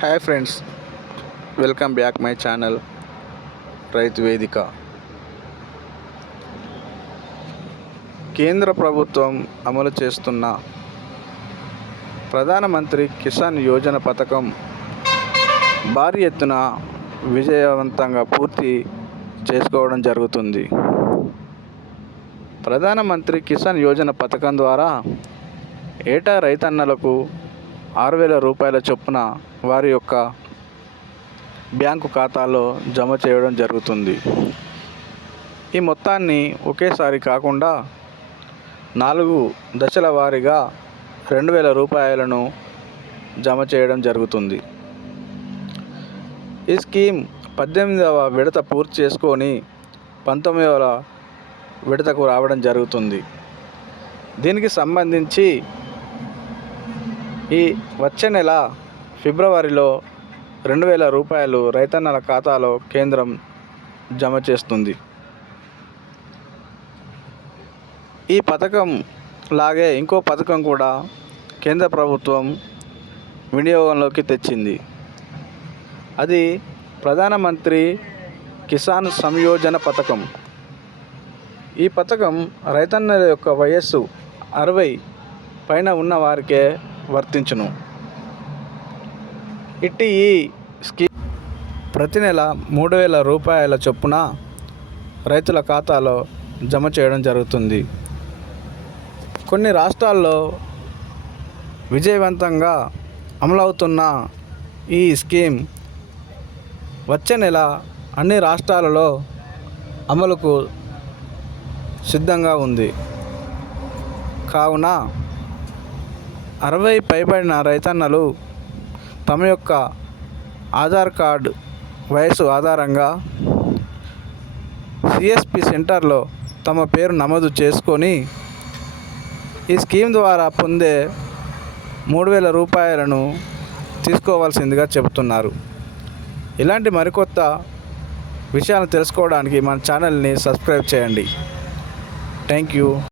Hi friends, welcome back my channel రైతు వేదిక. కేంద్ర ప్రభుత్వం అమలు చేస్తున్న ప్రధానమంత్రి కిసాన్ యోజన పథకం భారీ ఎత్తున విజయవంతంగా పూర్తి చేసుకోవడం జరుగుతుంది. ప్రధానమంత్రి కిసాన్ యోజన పథకం ద్వారా ఏటా రైతన్నలకు 6,000 రూపాయల చొప్పున వారి యొక్క బ్యాంకు ఖాతాలో జమ చేయడం జరుగుతుంది. ఈ మొత్తాన్ని ఒకేసారి కాకుండా 4 దశల వారీగా 2,000 రూపాయలను జమ చేయడం జరుగుతుంది. ఈ స్కీమ్ 18వ విడత పూర్తి చేసుకొని 19వ విడతకు రావడం జరుగుతుంది. దీనికి సంబంధించి ఈ వచ్చే నెల ఫిబ్రవరిలో 2,000 రూపాయలు రైతన్నల ఖాతాలో కేంద్రం జమ చేస్తుంది. ఈ పథకం లాగే ఇంకో పథకం కూడా కేంద్ర ప్రభుత్వం వినియోగంలోకి తెచ్చింది. అది ప్రధానమంత్రి కిసాన్ సంయోజన పథకం. ఈ పథకం రైతన్నల యొక్క వయస్సు 60 పైన ఉన్న వారికే వర్తించును. ఈ స్కీమ్ ప్రతి నెల 3,000 రూపాయల చొప్పున రైతుల ఖాతాలో జమ చేయడం జరుగుతుంది. కొన్ని రాష్ట్రాల్లో విజయవంతంగా అమలవుతున్న ఈ స్కీమ్ వచ్చే నెల అన్ని రాష్ట్రాలలో అమలుకు సిద్ధంగా ఉంది. కావున 60 పైబడిన రైతన్నలు తమ యొక్క ఆధార్ కార్డు వయసు ఆధారంగా సిఎస్పి సెంటర్లో తమ పేరు నమోదు చేసుకొని ఈ స్కీమ్ ద్వారా పొందే 3,000 రూపాయలను తీసుకోవాల్సిందిగా చెబుతున్నారు. ఇలాంటి మరికొత్త విషయాలను తెలుసుకోవడానికి మన ఛానల్ని సబ్స్క్రైబ్ చేయండి. Thank you.